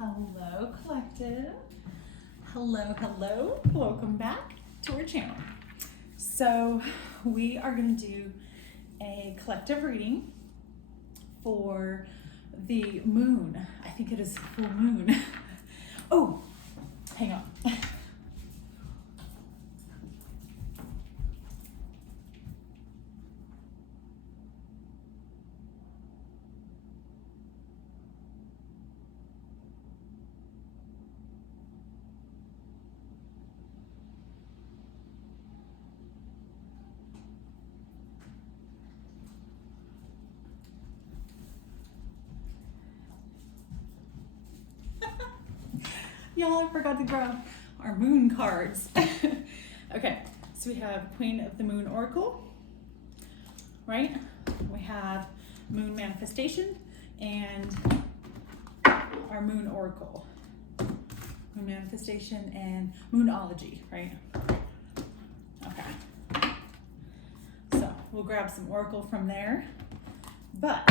Hello, collective. Hello. Welcome back to our channel. So we are going to do a collective reading for the moon. I think it is full moon. Oh, hang on. Y'all, I forgot to grab our moon cards. Okay, so we have Queen of the Moon Oracle, right? We have Moon Manifestation and our Moon Oracle. Moon Manifestation and Moonology, right? Okay. So we'll grab some Oracle from there, but,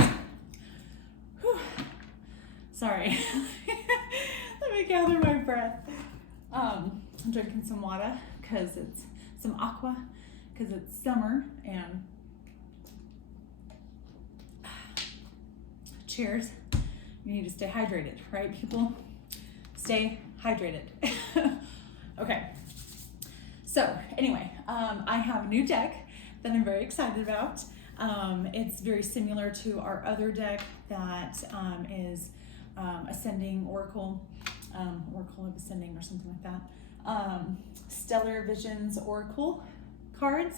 sorry. Let me gather my breath. I'm drinking some water because it's some aqua because it's summer and cheers. You need to stay hydrated, right, people? Stay hydrated. Okay. So anyway, I have a new deck that I'm very excited about. It's very similar to our other deck that is Ascending Oracle. Oracle of Ascending or something like that. Stellar Visions Oracle cards.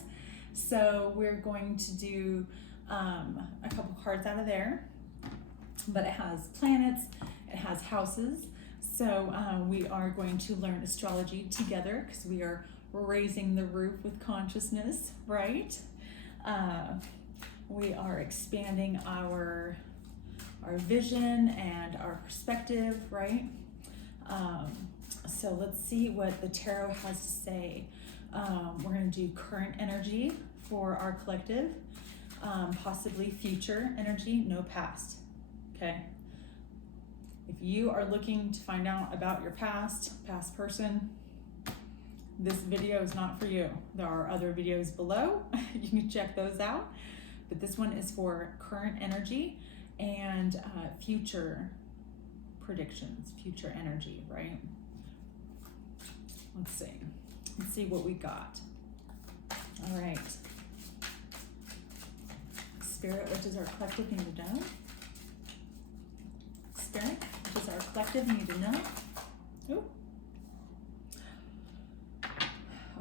So we're going to do a couple cards out of there, but it has planets, it has houses. So we are going to learn astrology together because we are raising the roof with consciousness, right? We are expanding our vision and our perspective, right? So let's see what the tarot has to say. We're going to do current energy for our collective, possibly future energy, no past. Okay. If you are looking to find out about your past person, this video is not for you. There are other videos below. You can check those out. But this one is for current energy and future predictions, future energy, right? Let's see what we got. All right. Spirit, what does our collective need to know? Spirit, what does our collective need to know? Ooh.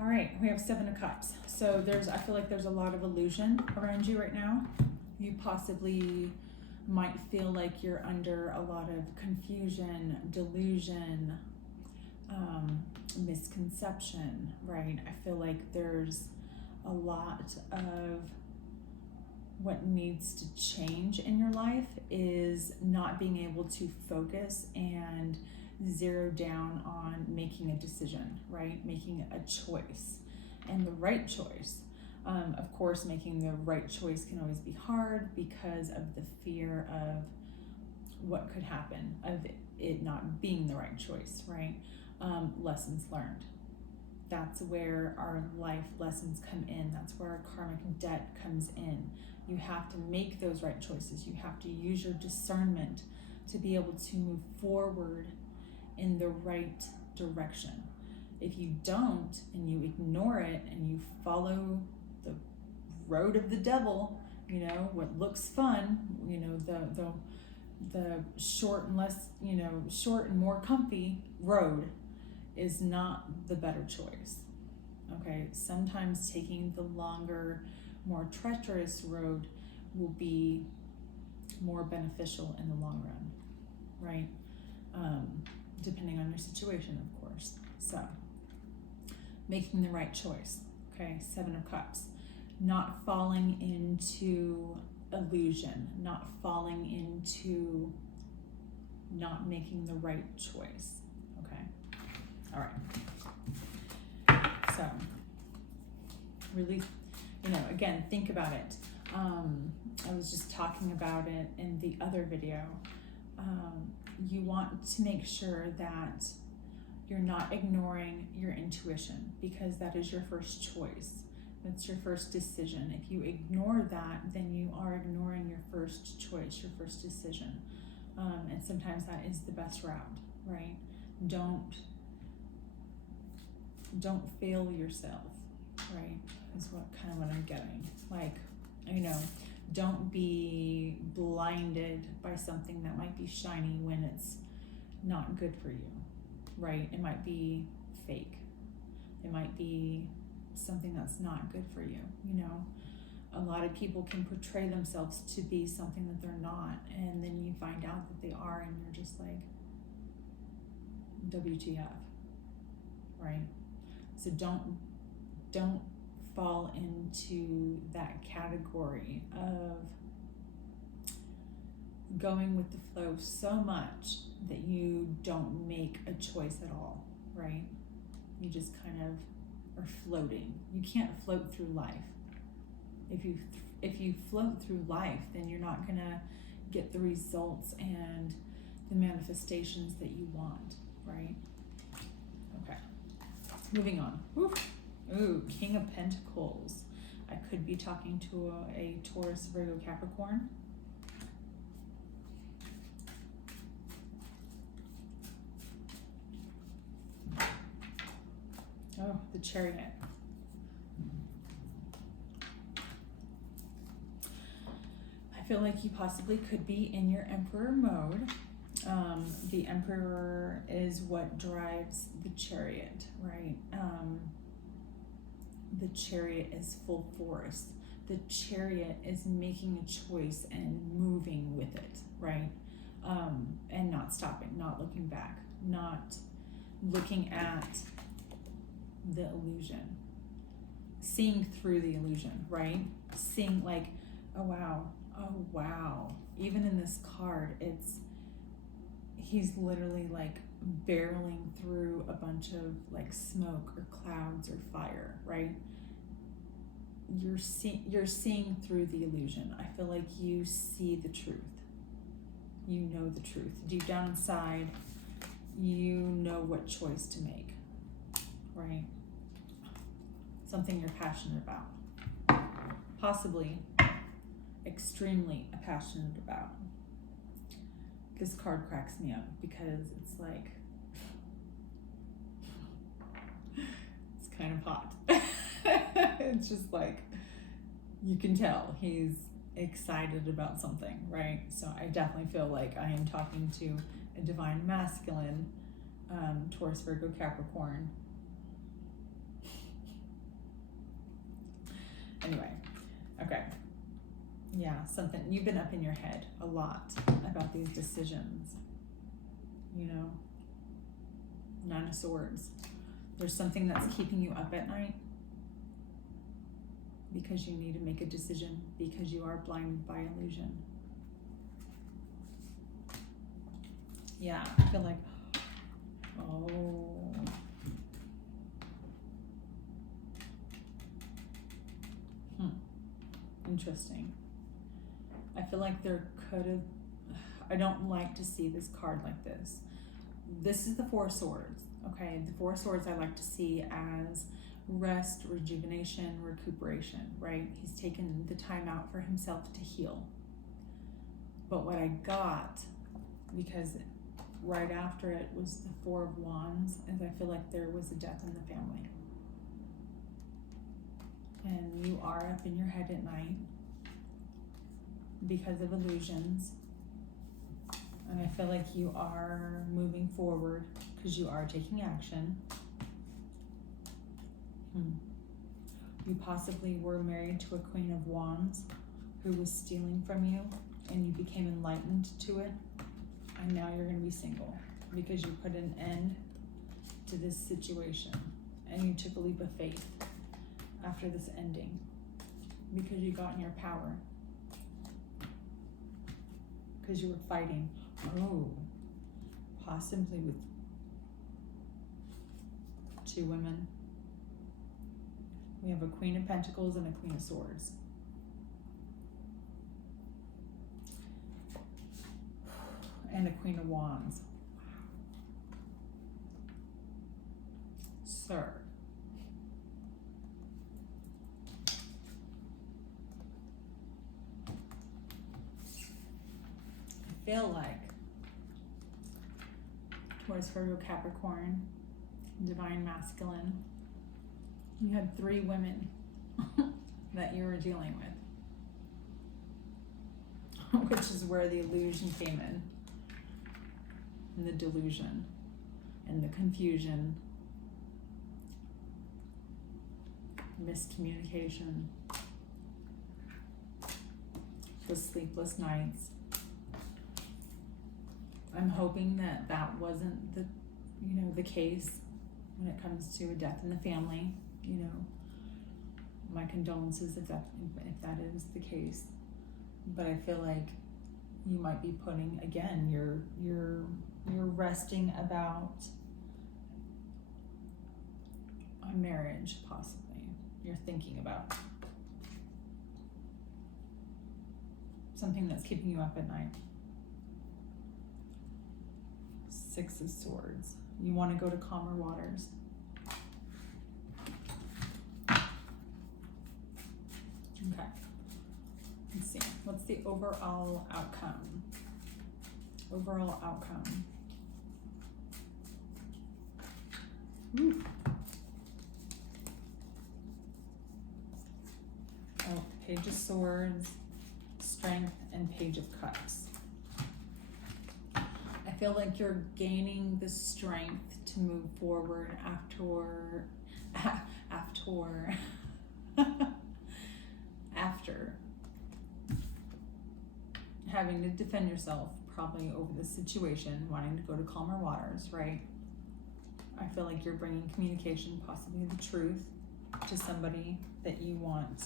All right, we have 7 of Cups. So I feel like there's a lot of illusion around you right now. You possibly might feel like you're under a lot of confusion, delusion, misconception, right? I feel like there's a lot of what needs to change in your life is not being able to focus and zero down on making a decision, right? Making a choice and the right choice. Of course, making the right choice can always be hard because of the fear of what could happen, of it not being the right choice, right? Lessons learned. That's where our life lessons come in. That's where our karmic debt comes in. You have to make those right choices. You have to use your discernment to be able to move forward in the right direction. If you don't, and you ignore it, and you follow the road of the devil, you know, what looks fun, you know, the short and less, you know, short and more comfy road is not the better choice. Okay, sometimes taking the longer, more treacherous road will be more beneficial in the long run, right? Depending on your situation, of course. So, making the right choice, okay? 7 of Cups. Not falling into illusion, not falling into not making the right choice, okay? All right. So, really, you know, again, think about it. I was just talking about it in the other video. You want to make sure that you're not ignoring your intuition, because that is your first choice. That's your first decision. If you ignore that, then you are ignoring your first choice, your first decision. And sometimes that is the best route, right? Don't fail yourself, right? Is what I'm getting. Like, don't be blinded by something that might be shiny when it's not good for you, right? It might be fake. It might be something that's not good for you. A lot of people can portray themselves to be something that they're not, and then you find out that they are, and you're just like, WTF, right? So don't fall into that category of going with the flow so much that you don't make a choice at all, right? You just kind of are floating. You can't float through life. If you float through life, then you're not gonna get the results and the manifestations that you want, right? Okay, moving on. Ooh, King of Pentacles. I could be talking to a Taurus, Virgo, Capricorn. Oh, the Chariot. I feel like you possibly could be in your Emperor mode. The Emperor is what drives the Chariot, right? The Chariot is full force. The Chariot is making a choice and moving with it, right? And not stopping, not looking back, not looking at the illusion, seeing through the illusion, right? Seeing like, oh wow. Even in this card, he's literally like barreling through a bunch of like smoke or clouds or fire, right? You're seeing through the illusion. I feel like you see the truth. You know the truth. Deep down inside, you know what choice to make, right? Something you're passionate about. Possibly extremely passionate about. This card cracks me up because it's like, it's kind of hot. It's just like, you can tell he's excited about something, right? So I definitely feel like I am talking to a divine masculine, Taurus, Virgo, Capricorn. Anyway, okay. Yeah, something, you've been up in your head a lot about these decisions, Nine of Swords. There's something that's keeping you up at night because you need to make a decision, because you are blinded by illusion. Yeah, I feel like, interesting. I feel like there could have, I don't like to see this card like this. This is the Four of Swords, okay? The Four of Swords I like to see as rest, rejuvenation, recuperation, right? He's taken the time out for himself to heal. But what I got, because right after it was the Four of Wands, is I feel like there was a death in the family. And you are up in your head at night because of illusions. And I feel like you are moving forward because you are taking action. You possibly were married to a Queen of Wands who was stealing from you, and you became enlightened to it, and now you're going to be single because you put an end to this situation, and you took a leap of faith after this ending because you got in your power, because you were fighting. Possibly with two women. We have a Queen of Pentacles and a Queen of Swords. and the Queen of Wands. Sir. I feel like Taurus, Virgo, Capricorn, Divine Masculine, you had 3 women that you were dealing with, which is where the illusion came in, and the delusion, and the confusion, miscommunication, the sleepless nights. I'm hoping that that wasn't the, the case when it comes to a death in the family. My condolences if that is the case. But I feel like you might be putting, again, you're resting about a marriage, possibly. You're thinking about something that's keeping you up at night. 6 of Swords. You want to go to calmer waters. Okay. Let's see. What's the overall outcome? Overall outcome. Ooh. Oh, Page of Swords, Strength, and Page of Cups. I feel like you're gaining the strength to move forward after having to defend yourself probably over the situation, wanting to go to calmer waters, right? I feel like you're bringing communication, possibly the truth, to somebody that you want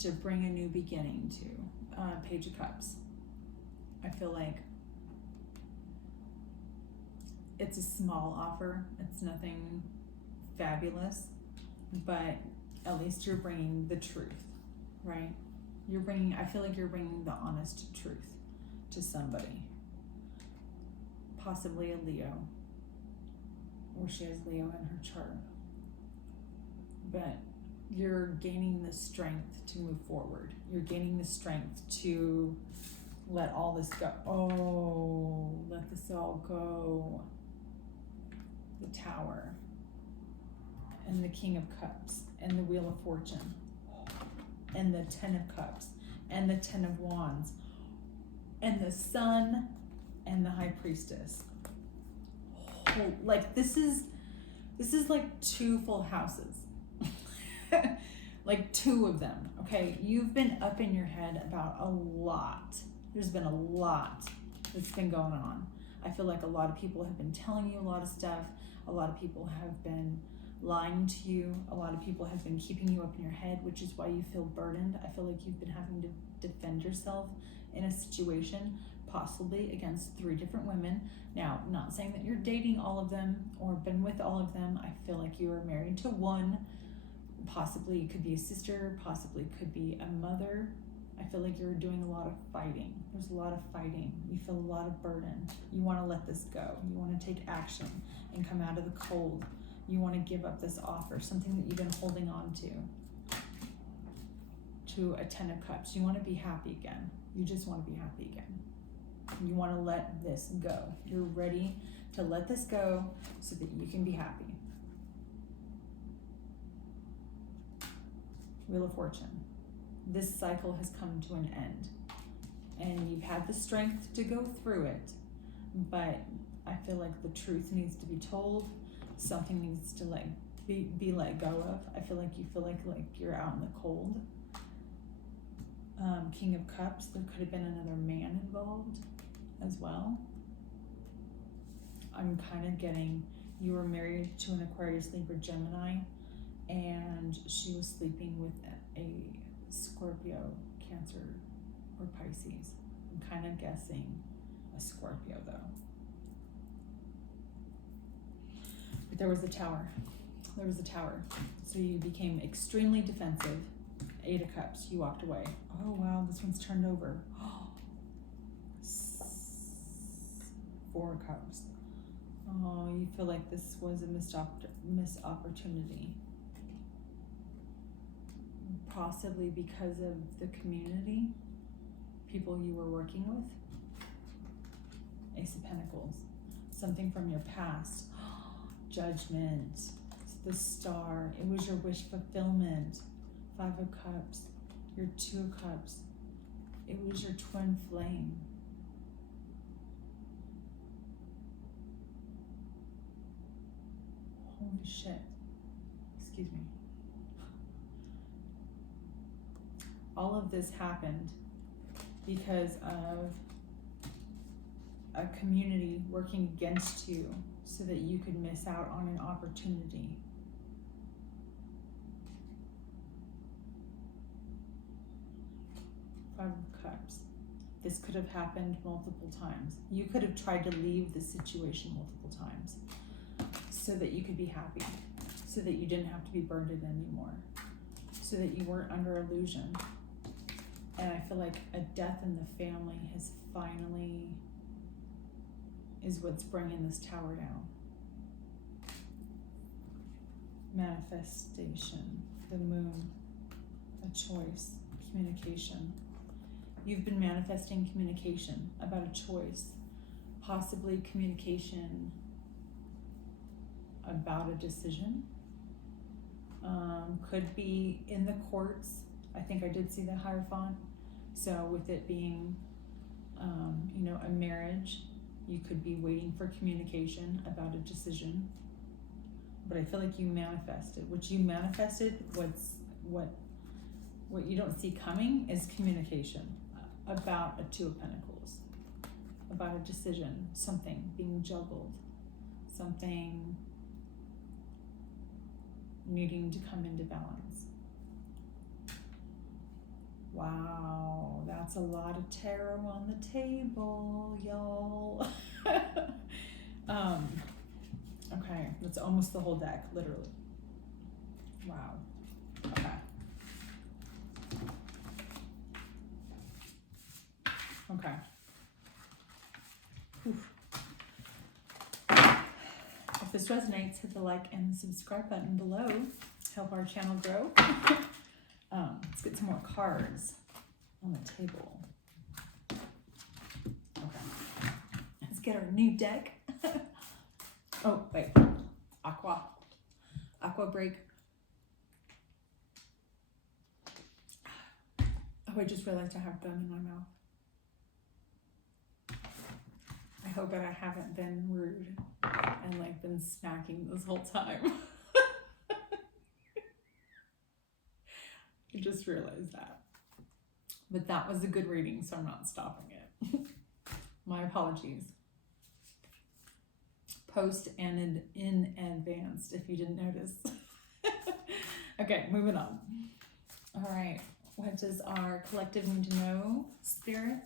to bring a new beginning to. Page of Cups. I feel like it's a small offer. It's nothing fabulous, but at least you're bringing the truth, right? I feel like you're bringing the honest truth to somebody. Possibly a Leo, or she has Leo in her chart. But you're gaining the strength to move forward. You're gaining the strength to let all this go. Oh, let this all go. The Tower, and the King of Cups, and the Wheel of Fortune, and the 10 of Cups, and the 10 of Wands, and the Sun, and the High Priestess. Oh, like this is like 2 full houses. Like 2 of them, okay? You've been up in your head about a lot. There's been a lot that's been going on. I feel like a lot of people have been telling you a lot of stuff. A lot of people have been lying to you. A lot of people have been keeping you up in your head, which is why you feel burdened. I feel like you've been having to defend yourself in a situation, possibly against 3 different women. Now, not saying that you're dating all of them or been with all of them. I feel like you are married to one. Possibly it could be a sister, possibly it could be a mother. I feel like you're doing a lot of fighting. There's a lot of fighting. You feel a lot of burden. You want to let this go. You want to take action and come out of the cold. You want to give up this offer, something that you've been holding on to a 10 of Cups. You want to be happy again. You just want to be happy again. You want to let this go. You're ready to let this go so that you can be happy. Wheel of Fortune. This cycle has come to an end, and you've had the strength to go through it, but I feel like the truth needs to be told. Something needs to be let go of. I feel like you feel like you're out in the cold. King of Cups, there could have been another man involved as well. I'm kind of getting, you were married to an Aquarius, Libra, Gemini, and she was sleeping with a Scorpio, Cancer, or Pisces. I'm kind of guessing a Scorpio though. But there was a Tower. There was a Tower. So you became extremely defensive. 8 of Cups, you walked away. Oh wow, this one's turned over. of Cups. Oh, you feel like this was a missed opportunity. Possibly because of the community, people you were working with. Ace of Pentacles. Something from your past. Judgment. The Star. It was your wish fulfillment. Five of Cups. Your Two of Cups. It was your twin flame. Holy shit. Excuse me. All of this happened because of a community working against you so that you could miss out on an opportunity. Five of Cups. This could have happened multiple times. You could have tried to leave the situation multiple times so that you could be happy, so that you didn't have to be burdened anymore, so that you weren't under illusion. And I feel like a death in the family has finally is what's bringing this tower down. Manifestation, the moon, a choice, communication. You've been manifesting communication about a choice, possibly communication about a decision. Could be in the courts. I think I did see the Hierophant. So with it being, a marriage, you could be waiting for communication about a decision. But I feel like you manifested. What you manifested, what you don't see coming is communication about a Two of Pentacles, about a decision, something being juggled, something needing to come into balance. Wow, that's a lot of tarot on the table, y'all. Okay, that's almost the whole deck, literally. Wow. Okay. Okay. Whew. If this resonates, hit the like and subscribe button below. Help our channel grow. Let's get some more cards on the table. Okay. Let's get our new deck. Oh, wait. Aqua break. Oh, I just realized I have gum in my mouth. I hope that I haven't been rude and been smacking this whole time. I just realized that. But that was a good reading, so I'm not stopping it. My apologies. Post and in advance, if you didn't notice. Okay, moving on. All right, what does our collective need to know, Spirit?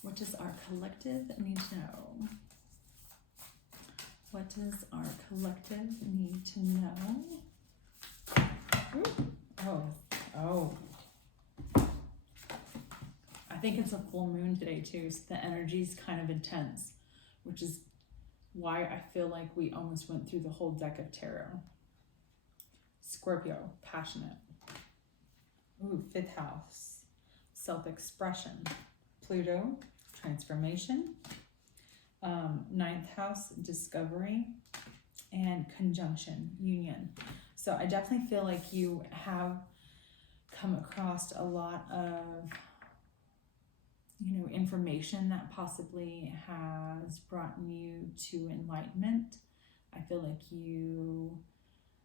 What does our collective need to know? What does our collective need to know? Ooh. Oh. I think it's a full moon today too, so the energy's kind of intense, which is why I feel like we almost went through the whole deck of tarot. Scorpio, passionate. Ooh, 5th house, self-expression. Pluto, transformation. 9th house, discovery. And conjunction, union. So I definitely feel like you have come across a lot of information that possibly has brought you to enlightenment. I feel like you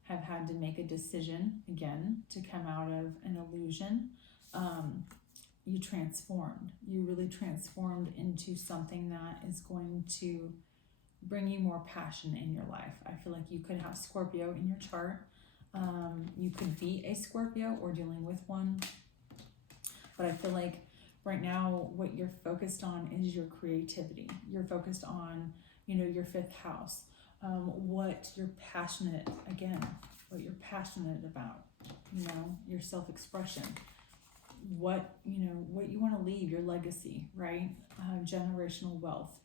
have had to make a decision again to come out of an illusion. You transformed. You really transformed into something that is going to bring you more passion in your life. I feel like you could have Scorpio in your chart. You could be a Scorpio or dealing with one. But I feel like right now, what you're focused on is your creativity. You're focused on, your 5th house. What you're passionate about, your self-expression. What you want to leave, your legacy, right? Generational wealth.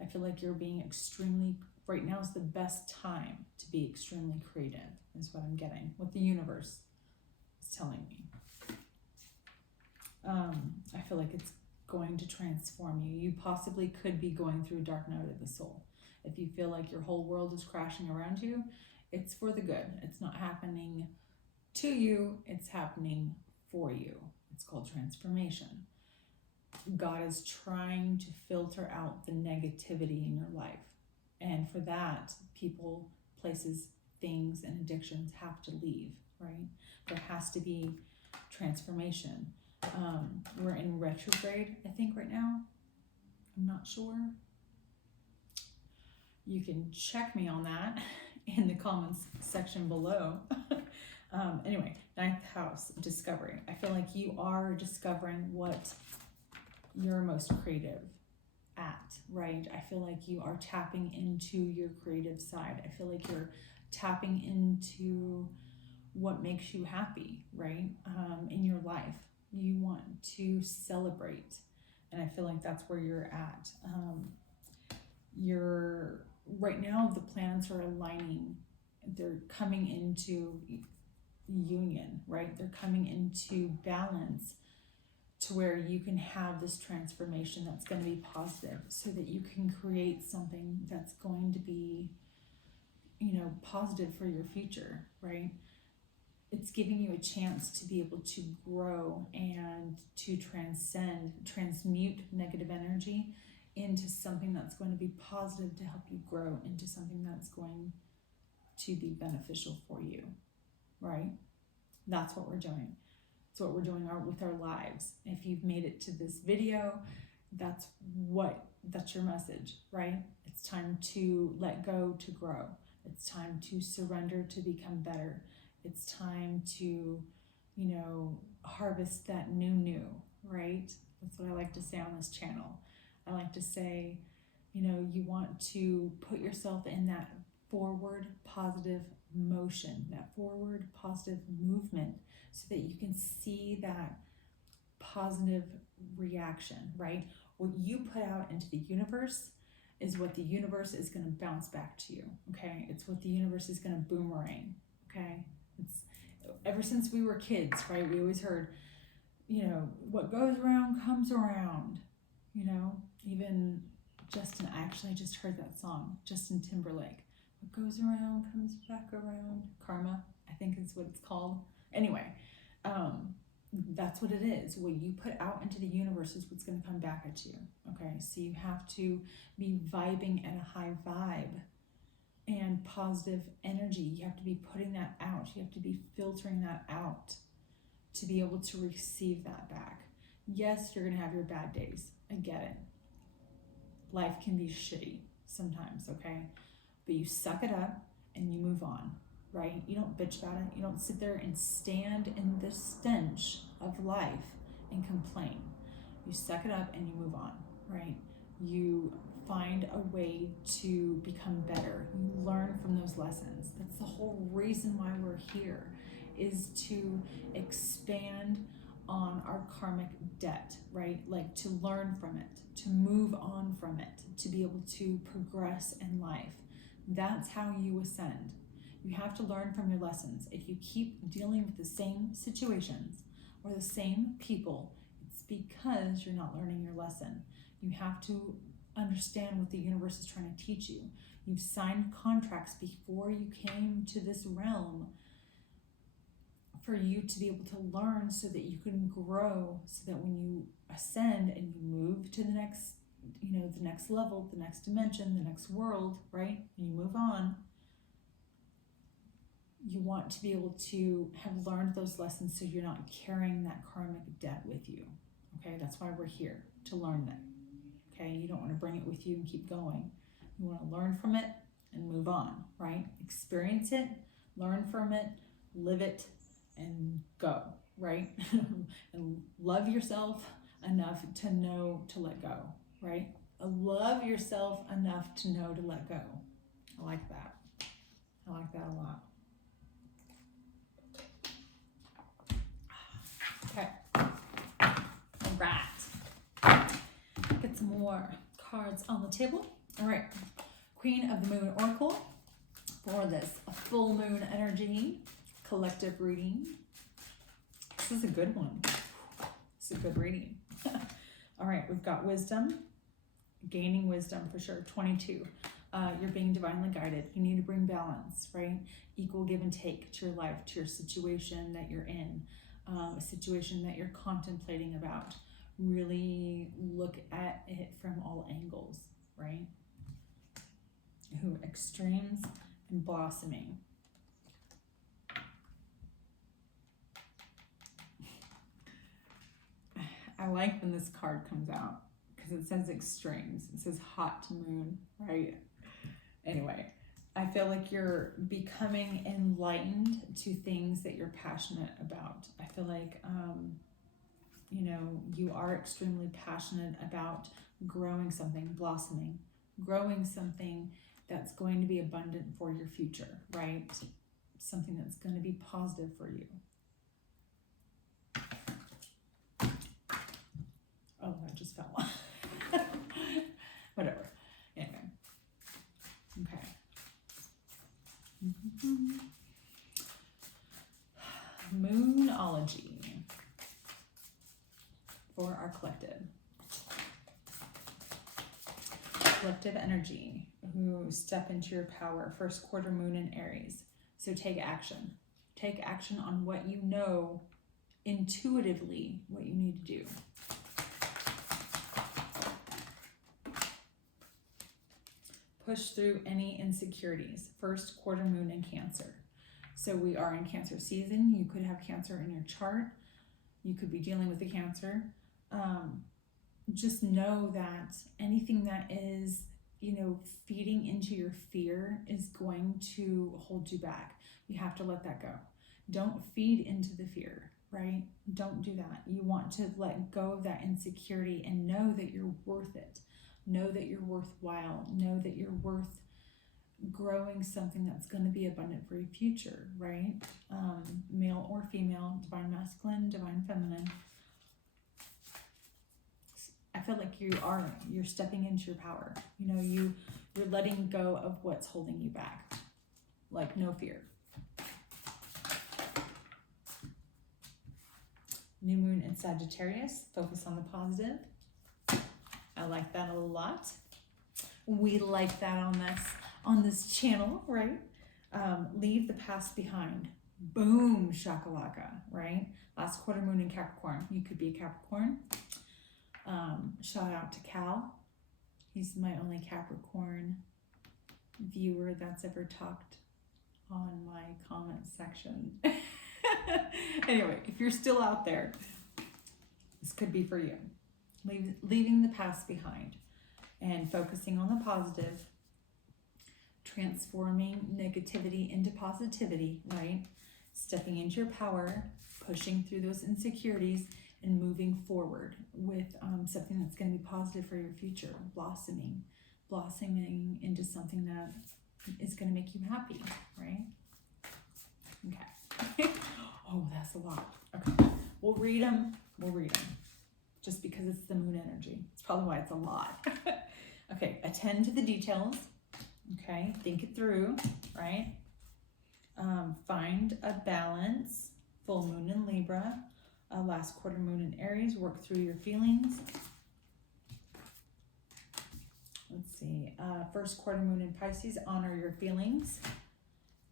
I feel like you're being extremely, right now is the best time to be extremely creative, is what I'm getting, what the universe is telling me. I feel like it's going to transform you. You possibly could be going through a dark night of the soul. If you feel like your whole world is crashing around you, it's for the good. It's not happening to you, it's happening for you. It's called transformation. God is trying to filter out the negativity in your life. And for that, people, places, things, and addictions have to leave, right? There has to be transformation. We're in retrograde, I think, right now. I'm not sure. You can check me on that in the comments section below. Anyway, 9th house, discovery. I feel like you are discovering what you're most creative at, right? I feel like you are tapping into your creative side. I feel like you're tapping into what makes you happy, right? In your life. You want to celebrate. And I feel like that's where you're at. You're right now, the planets are aligning. They're coming into union, right? They're coming into balance to where you can have this transformation that's going to be positive, so that you can create something that's going to be, positive for your future, right? It's giving you a chance to be able to grow and to transmute negative energy into something that's going to be positive, to help you grow into something that's going to be beneficial for you, right? That's what we're doing. It's what we're doing with our lives. If you've made it to this video, that's your message, right? It's time to let go, to grow. It's time to surrender, to become better. It's time to, harvest that new, right? That's what I like to say on this channel. I like to say, you want to put yourself in that forward positive motion, that forward positive movement, so that you can see that positive reaction, right? What you put out into the universe is what the universe is going to bounce back to you, okay? It's what the universe is going to boomerang, okay? It's ever since we were kids, right? We always heard, what goes around comes around, even Justin, I actually just heard that song, Justin Timberlake. What goes around comes back around. Karma, I think is what it's called. Anyway, that's what it is. What you put out into the universe is what's going to come back at you, okay? So you have to be vibing at a high vibe and positive energy. You have to be putting that out. You have to be filtering that out to be able to receive that back. Yes, you're going to have your bad days. I get it. Life can be shitty sometimes, okay? But you suck it up and you move on, right? You don't bitch about it. You don't sit there and stand in the stench of life and complain. You suck it up and you move on, right? You find a way to become better. You learn from those lessons. That's the whole reason why we're here, is to expand on our karmic debt, right? Like to learn from it, to move on from it, to be able to progress in life. That's how you ascend. You have to learn from your lessons. If you keep dealing with the same situations or the same people, it's because you're not learning your lesson. You have to understand what the universe is trying to teach you. You've signed contracts before you came to this realm for you to be able to learn, so that you can grow, so that when you ascend and you move to the next, the next level, the next dimension, the next world, right? And you move on, you want to be able to have learned those lessons, so you're not carrying that karmic debt with you, okay? That's why we're here, to learn that, okay? You don't want to bring it with you and keep going. You want to learn from it and move on, right? Experience it, learn from it, live it, and go, right? And love yourself enough to know to let go, right? Love yourself enough to know to let go. I like that. I like that a lot. Okay. All right. Get some more cards on the table All right, Queen of the Moon Oracle for this full moon energy collective reading. This is a good one. It's a good reading. All right, we've got wisdom, gaining wisdom for sure. 22. You're being divinely guided. You need to bring balance, right? Equal give and take to your life, to your situation that you're in, a situation that you're contemplating about. Really look at it from all angles, right? Extremes and blossoming. I like when this card comes out because it says extremes. It says hot to moon, right? Anyway, I feel like you're becoming enlightened to things that you're passionate about. I feel like, you know, you are extremely passionate about growing something, blossoming, growing something that's going to be abundant for your future, right? Something that's going to be positive for you. Oh, that just fell. Whatever. Anyway. Okay. Moonology for our collective. Collective energy who step into your power. First quarter moon in Aries. So take action. Take action on what you know intuitively what you need to do. Push through any insecurities. First quarter moon in Cancer. So we are in Cancer season. You could have Cancer in your chart. You could be dealing with the Cancer. Just know that anything that is, you know, feeding into your fear is going to hold you back. You have to let that go. Don't feed into the fear, right? Don't do that. You want to let go of that insecurity and know that you're worth it. Know that you're worthwhile. Know that you're worth growing something that's going to be abundant for your future, right? Male or female, divine masculine, divine feminine. I feel like you're stepping into your power. You know, you're letting go of what's holding you back. Like no fear. New moon in Sagittarius. Focus on the positive. I like that a lot. We like that on this channel, right? Leave the past behind. Boom, shakalaka, right? Last quarter moon in Capricorn. You could be a Capricorn. Shout out to Cal. He's my only Capricorn viewer that's ever talked on my comment section. Anyway, if you're still out there, this could be for you. Leaving the past behind and focusing on the positive, transforming negativity into positivity, right? Stepping into your power, pushing through those insecurities, and moving forward with something that's going to be positive for your future, blossoming into something that is going to make you happy, right? Okay. Oh, that's a lot. Okay. We'll read them. Just because it's the moon energy. It's probably why it's a lot. Okay, attend to the details. Okay, think it through, right? Find a balance. Full moon in Libra. Last quarter moon in Aries. Work through your feelings. Let's see. First quarter moon in Pisces. Honor your feelings.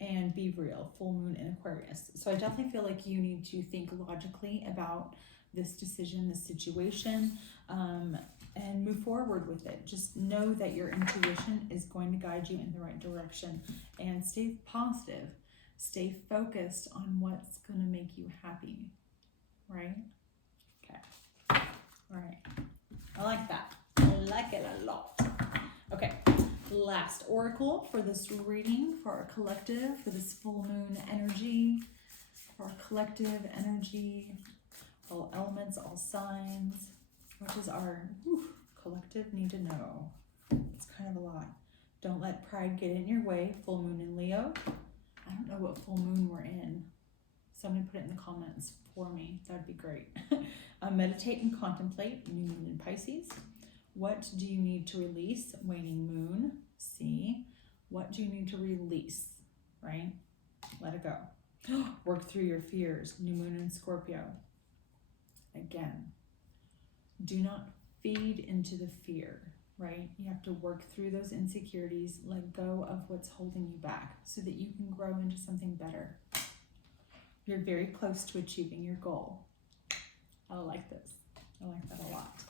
And be real. Full moon in Aquarius. So I definitely feel like you need to think logically about this decision, this situation, and move forward with it. Just know that your intuition is going to guide you in the right direction, and stay positive. Stay focused on what's going to make you happy, right? Okay. All right. I like that. I like it a lot. Okay. Last oracle for this reading, for our collective, for this full moon energy, for our collective energy, all elements, all signs. What does our collective need to know? It's kind of a lot. Don't let pride get in your way. Full moon in Leo. I don't know what full moon we're in. Somebody put it in the comments for me. That'd be great. Meditate and contemplate. New moon in Pisces. What do you need to release? Waning moon, C. What do you need to release, right? Let it go. Work through your fears, new moon in Scorpio. Again, do not feed into the fear, right? You have to work through those insecurities, let go of what's holding you back so that you can grow into something better. You're very close to achieving your goal. I like this. I like that a lot.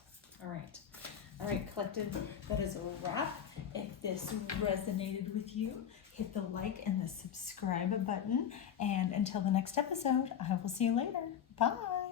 All right, collective, that is a wrap. If this resonated with you, hit the like and the subscribe button. And until the next episode, I will see you later. Bye.